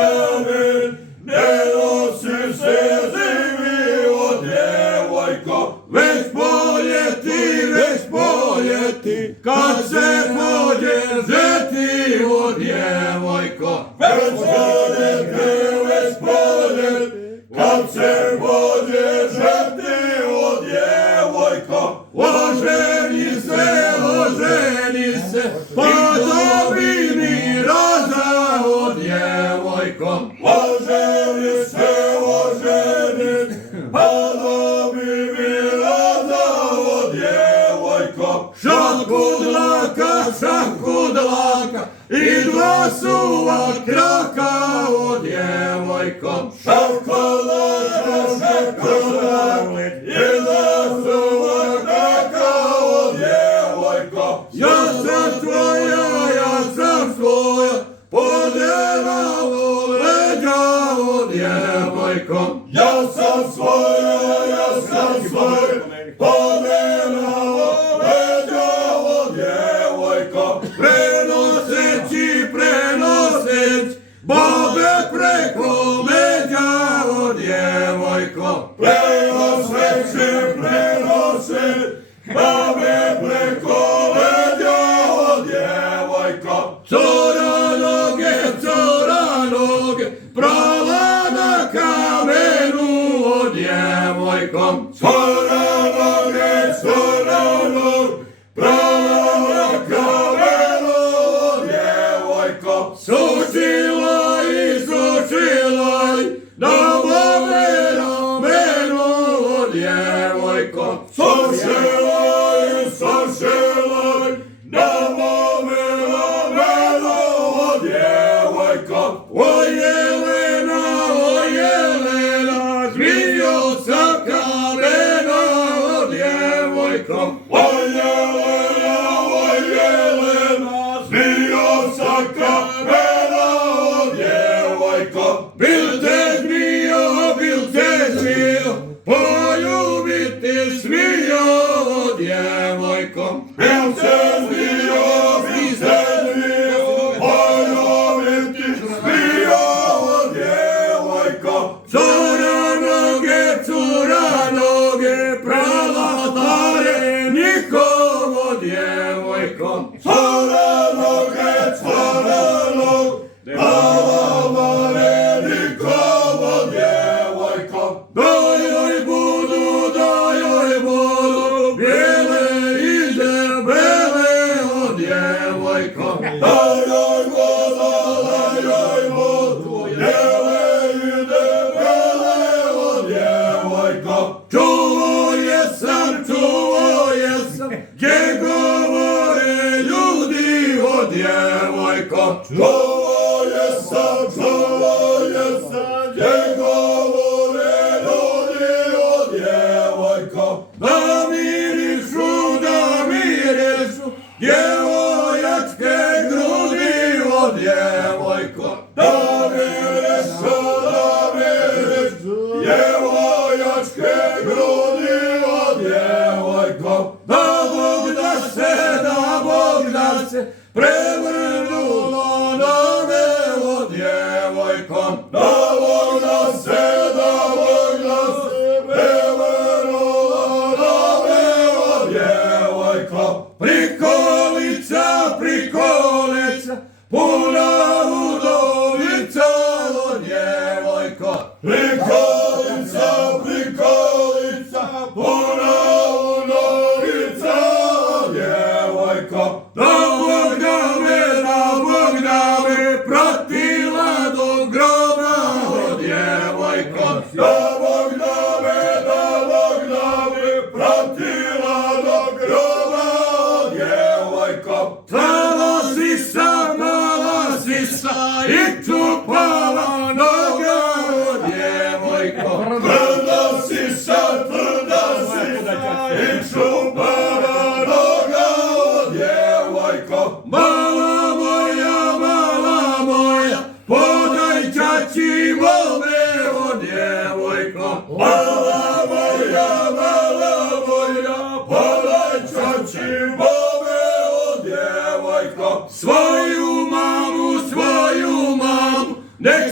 rođeni, ne nosi se živio djevojko, već poljeti, kad se pođe žeti o djevojko. Već poljeti, kad se pođe žeti o djevojko. Oženi se, pa dobi mi raza o djevojko. Oženi se, pa dobi mi raza o djevojko. Šakudlaka, i dva suva kraka o djevojko. Šakudlaka, i dva suva kraka o djevojko. Ja sam tvoja, podela u leđa o djevojko. Ja sam svoja, podela u leđa o djevojko. Prenoseći, babe preko leđa o djevojko. Prenoseći, babe preko leđa o djevojko. Cura noge, prava na kamenu o djevojko. Cura noge, prava na kamenu o djevojko. Sučila na mome ramenu o djevojko. Sučila na mome ramenu o djevojko. O Jelena, zmijo sa kamena o djevojko. O Jelena, zmijo sa kamena o djevojko. Bil te zmijo, poljubiti smio o djevojko. Bil te zmijo, poljubiti smio o djevojko. Cura noge, prava tare nikovo djevojko. Cura noge, prava tare nikovo djevojko. Dajoj budu, bijele i debele o djevojko. Dajoj budu, bijele i debele o djevojko. Čuo sam, gdje govore ljudi o djevojko. Čuo sam, gdje govore ljudi o djevojko. Da mirišu, djevojačke grudi o djevojko. Da mirišu, djevojačke grudi o djevojko. Da Bog da se, prevrnulo na me o djevojko. Da Bog da se, prevrnulo na me o djevojko. Prikolica, puna udovica o djevojko. Prikolica, puna udovica o djevojko. Da Bog da me pratila do groba o djevojko. Da Bog da me pratila do groba o djevojko. Mala sisa, i čupala